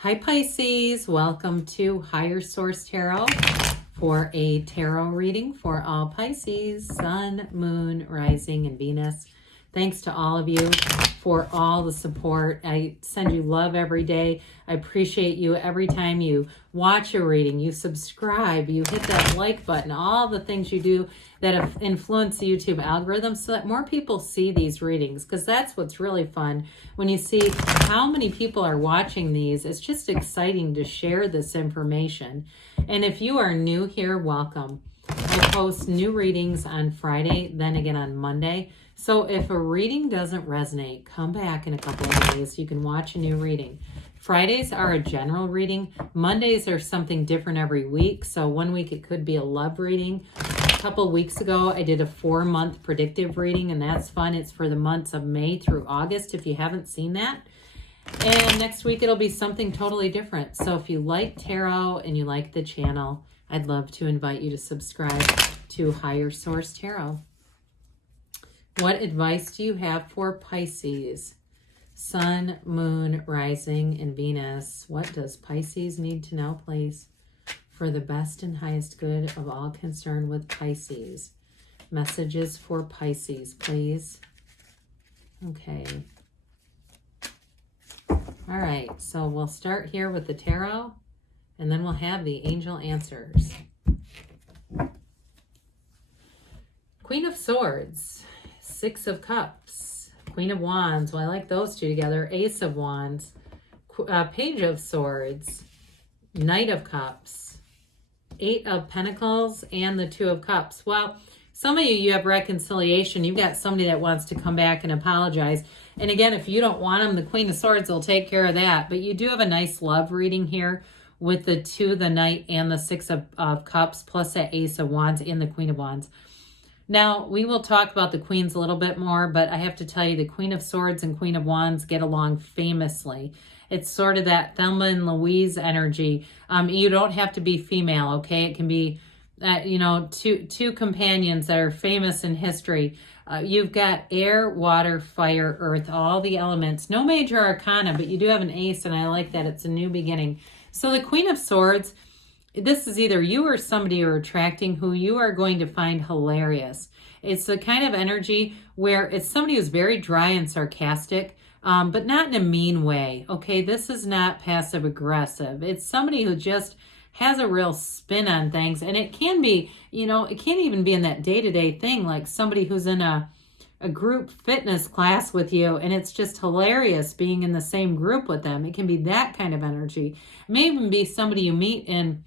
Hi Pisces, welcome to Higher Source Tarot for a tarot reading for all Pisces, Sun, Moon, Rising, and Venus. Thanks to all of you for all the support. I send you love every day. I appreciate you every time you watch a reading, you subscribe, you hit that like button, all the things you do that influence the YouTube algorithm so that more people see these readings, because that's what's really fun. When you see how many people are watching these, it's just exciting to share this information. And if you are new here, welcome. I post new readings on Friday, then again on Monday. So if a reading doesn't resonate, come back in a couple of days. You can watch a new reading. Fridays are a general reading. Mondays are something different every week. So one week it could be a love reading. A couple weeks ago, I did a 4-month predictive reading, and that's fun. It's for the months of May through August, if you haven't seen that. And next week, it'll be something totally different. So if you like tarot and you like the channel, I'd love to invite you to subscribe to Higher Source Tarot. What advice do you have for Pisces? Sun, Moon, Rising, and Venus. What does Pisces need to know, please? For the best and highest good of all concerned with Pisces. Messages for Pisces, please. Okay. All right, so we'll start here with the tarot, and then we'll have the angel answers. Queen of Swords, Six of Cups, Queen of Wands. Well, I like those two together. Ace of Wands, Page of Swords, Knight of Cups, Eight of Pentacles, and the Two of Cups. Well, some of you have reconciliation. You've got somebody that wants to come back and apologize. And again, if you don't want them, the Queen of Swords will take care of that. But you do have a nice love reading here with the Two, the Knight, and the Six of Cups, plus that Ace of Wands and the Queen of Wands. Now, we will talk about the Queens a little bit more, but I have to tell you, the Queen of Swords and Queen of Wands get along famously. It's sort of that Thelma and Louise energy. You don't have to be female, okay? It can be, two companions that are famous in history. You've got air, water, fire, earth, all the elements. No major arcana, but you do have an ace, and I like that. It's a new beginning. So the Queen of Swords, this is either you or somebody you're attracting who you are going to find hilarious. It's the kind of energy where it's somebody who's very dry and sarcastic, but not in a mean way, okay? This is not passive aggressive. It's somebody who just has a real spin on things, and it can be, it can't even be in that day-to-day thing, like somebody who's in a group fitness class with you, and it's just hilarious being in the same group with them. It can be that kind of energy. It may even be somebody you meet in,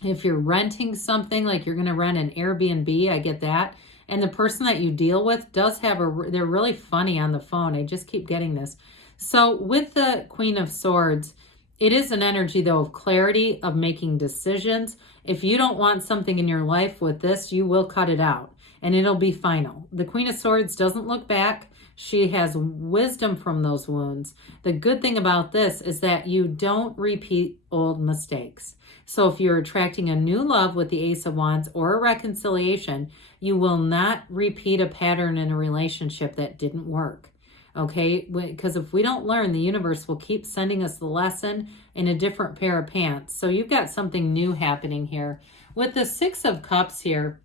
if you're renting something, like you're going to rent an Airbnb, I get that. And the person that you deal with does have they're really funny on the phone. I just keep getting this. So with the Queen of Swords, it is an energy, though, of clarity, of making decisions. If you don't want something in your life with this, you will cut it out, and it'll be final. The Queen of Swords doesn't look back. She has wisdom from those wounds. The good thing about this is that you don't repeat old mistakes. So if you're attracting a new love with the Ace of Wands or a reconciliation, you will not repeat a pattern in a relationship that didn't work. Okay, because if we don't learn, the universe will keep sending us the lesson in a different pair of pants. So you've got something new happening here. With the Six of Cups here,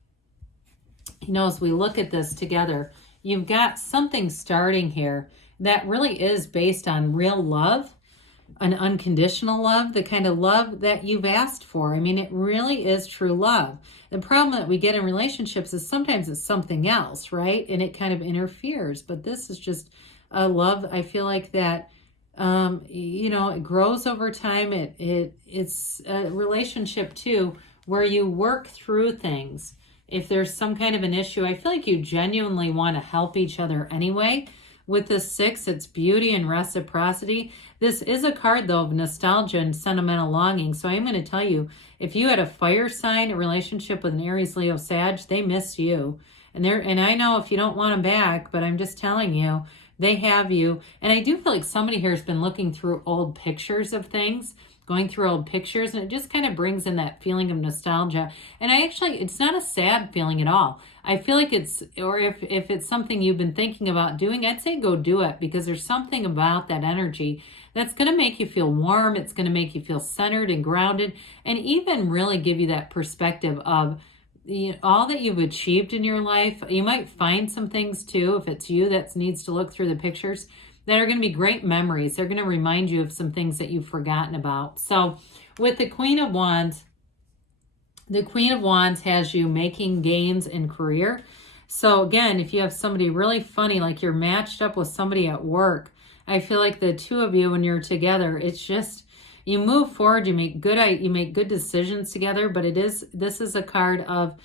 as we look at this together, you've got something starting here that really is based on real love, an unconditional love, the kind of love that you've asked for. I mean, it really is true love. The problem that we get in relationships is sometimes it's something else, right? And it kind of interferes. But this is just a love, I feel like, that, it grows over time. It's a relationship, too, where you work through things. If there's some kind of an issue, I feel like you genuinely want to help each other anyway. With the Six, it's beauty and reciprocity. This is a card, though, of nostalgia and sentimental longing. So I'm going to tell you, if you had a fire sign, a relationship with an Aries, Leo, Sag, they miss you. And I know if you don't want them back, but I'm just telling you, they have you. And I do feel like somebody here has been looking through old pictures of things, going through old pictures, and it just kind of brings in that feeling of nostalgia. And it's not a sad feeling at all. I feel like if it's something you've been thinking about doing, I'd say go do it, because there's something about that energy that's going to make you feel warm. It's going to make you feel centered and grounded, and even really give you that perspective of all that you've achieved in your life. You might find some things too, if it's you that needs to look through the pictures, that are going to be great memories. They're going to remind you of some things that you've forgotten about. So with the Queen of Wands has you making gains in career. So again, if you have somebody really funny, like you're matched up with somebody at work, I feel like the two of you, when you're together, it's just, you move forward, you make good decisions together, but this is a card of,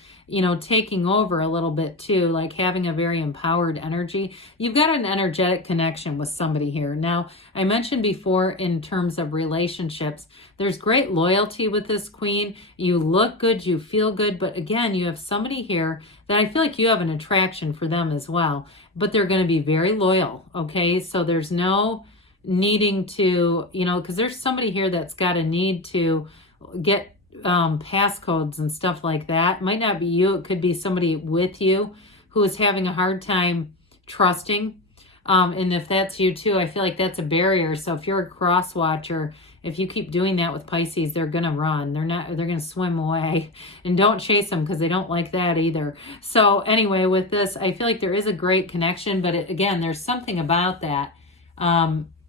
taking over a little bit too, like having a very empowered energy. You've got an energetic connection with somebody here. Now, I mentioned before in terms of relationships, there's great loyalty with this queen. You look good, you feel good, but again, you have somebody here that I feel like you have an attraction for them as well, but they're going to be very loyal, okay? So there's no needing to, because there's somebody here that's got a need to get passcodes and stuff like that. It might not be you. It could be somebody with you who is having a hard time trusting. And if that's you too, I feel like that's a barrier. So if you're a cross watcher, if you keep doing that with Pisces, they're going to run. They're going to swim away, and don't chase them because they don't like that either. So anyway, with this, I feel like there is a great connection, but again, there's something about that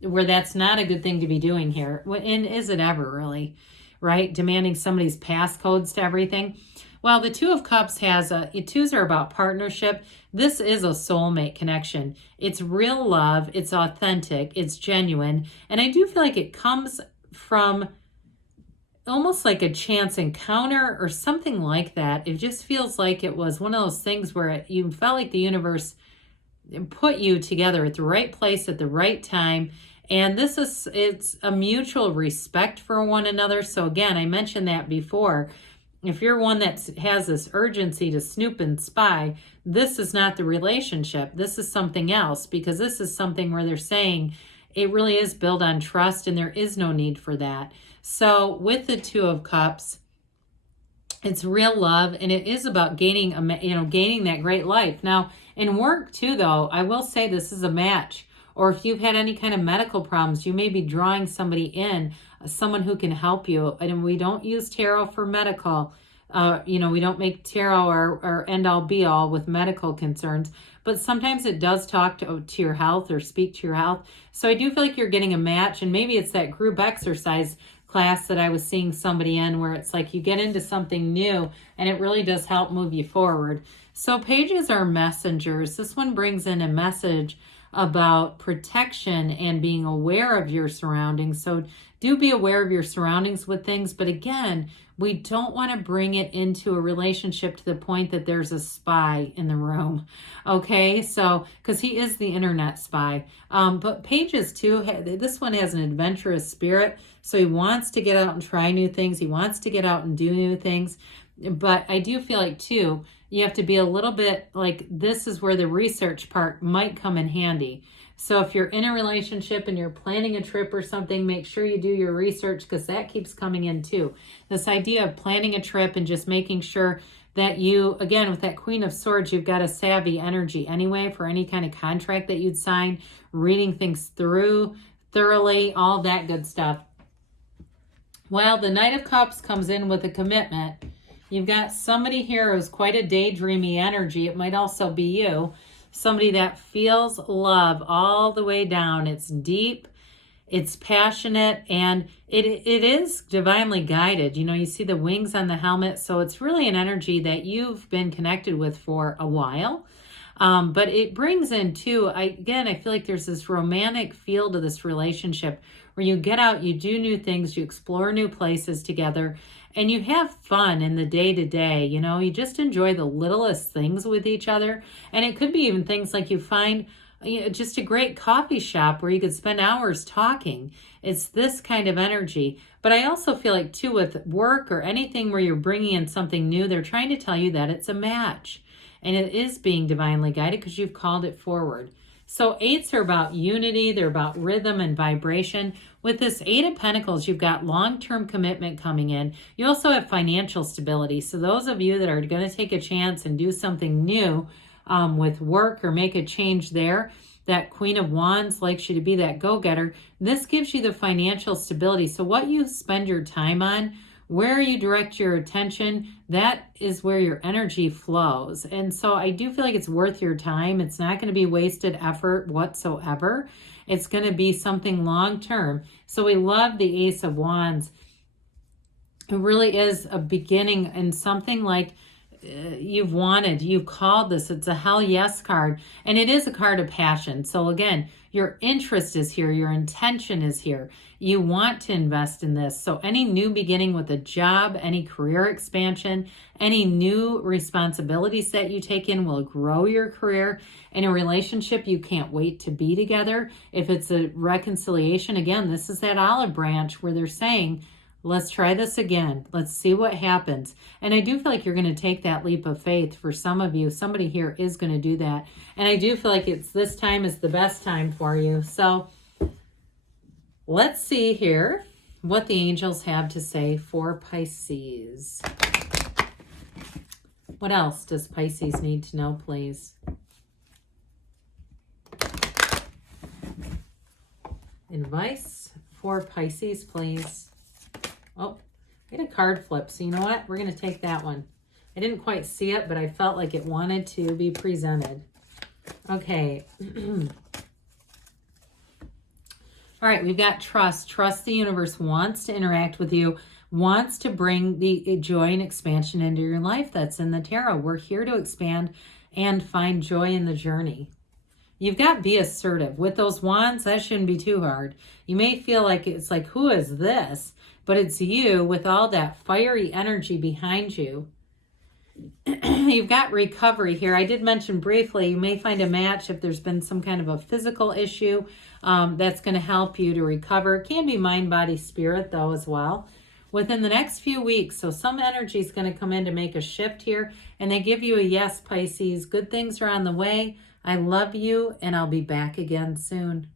where that's not a good thing to be doing here. And is it ever really, right? Demanding somebody's passcodes to everything. Well, the Two of Cups twos are about partnership. This is a soulmate connection. It's real love. It's authentic. It's genuine. And I do feel like it comes from almost like a chance encounter or something like that. It just feels like it was one of those things where you felt like the universe put you together at the right place at the right time. And it's a mutual respect for one another. So again, I mentioned that before. If you're one that has this urgency to snoop and spy, this is not the relationship. This is something else, because this is something where they're saying it really is built on trust and there is no need for that. So with the Two of Cups, it's real love, and it is about gaining that great life. Now, in work too, though, I will say this is a match. Or if you've had any kind of medical problems, you may be drawing somebody in, someone who can help you. And we don't use tarot for medical. We don't make tarot our end-all be-all with medical concerns. But sometimes it does talk to your health or speak to your health. So I do feel like you're getting a match. And maybe it's that group exercise class that I was seeing somebody in, where it's like you get into something new and it really does help move you forward. So pages are messengers. This one brings in a message about protection and being aware of your surroundings. So do be aware of your surroundings with things. But again, we don't want to bring it into a relationship to the point that there's a spy in the room. Okay, so because he is the internet spy. But pages too, this one has an adventurous spirit. So he wants to get out and try new things. He wants to get out and do new things. But I do feel like too, you have to be a little bit like, this is where the research part might come in handy. So if you're in a relationship and you're planning a trip or something, make sure you do your research, because that keeps coming in too. This idea of planning a trip and just making sure that you, again, with that Queen of Swords, you've got a savvy energy anyway for any kind of contract that you'd sign, reading things through thoroughly, all that good stuff. While the Knight of Cups comes in with a commitment, you've got somebody here who's quite a daydreamy energy. It might also be you. Somebody that feels love all the way down. It's deep, it's passionate, and it is divinely guided. You see the wings on the helmet, so it's really an energy that you've been connected with for a while. But it brings in too, I feel like there's this romantic feel to this relationship where you get out, you do new things, you explore new places together, and you have fun in the day-to-day. You just enjoy the littlest things with each other. And it could be even things like you find just a great coffee shop where you could spend hours talking. It's this kind of energy. But I also feel like too, with work or anything where you're bringing in something new, they're trying to tell you that it's a match. And it is being divinely guided because you've called it forward. So eights are about unity. They're about rhythm and vibration. With this Eight of Pentacles, you've got long-term commitment coming in. You also have financial stability. So those of you that are going to take a chance and do something new with work or make a change there, That Queen of Wands likes you to be that go-getter. This gives you the financial stability. So what you spend your time on, where you direct your attention, that is where your energy flows. And so I do feel like it's worth your time. It's not going to be wasted effort whatsoever. It's going to be something long-term. So we love the Ace of Wands. It really is a beginning and something like you've wanted, you called this. It's a hell yes card, and it is a card of passion. So again, your interest is here, your intention is here. You want to invest in this. So any new beginning with a job, any career expansion, any new responsibilities that you take in will grow your career. In a relationship, you can't wait to be together. If it's a reconciliation, again, this is that olive branch where they're saying, let's try this again. Let's see what happens. And I do feel like you're going to take that leap of faith for some of you. Somebody here is going to do that. And I do feel like this time is the best time for you. So let's see here what the angels have to say for Pisces. What else does Pisces need to know, please? Advice for Pisces, please. Oh, I had a card flip, so you know what? We're going to take that one. I didn't quite see it, but I felt like it wanted to be presented. Okay. All right, we've got trust. Trust the universe wants to interact with you, wants to bring the joy and expansion into your life. That's in the tarot. We're here to expand and find joy in the journey. You've got to be assertive. With those wands, that shouldn't be too hard. You may feel like it's like, who is this? But it's you with all that fiery energy behind you. You've got recovery here. I did mention briefly, you may find a match if there's been some kind of a physical issue that's going to help you to recover. It can be mind, body, spirit, though, as well. Within the next few weeks, so some energy is going to come in to make a shift here, and they give you a yes, Pisces. Good things are on the way. I love you, and I'll be back again soon.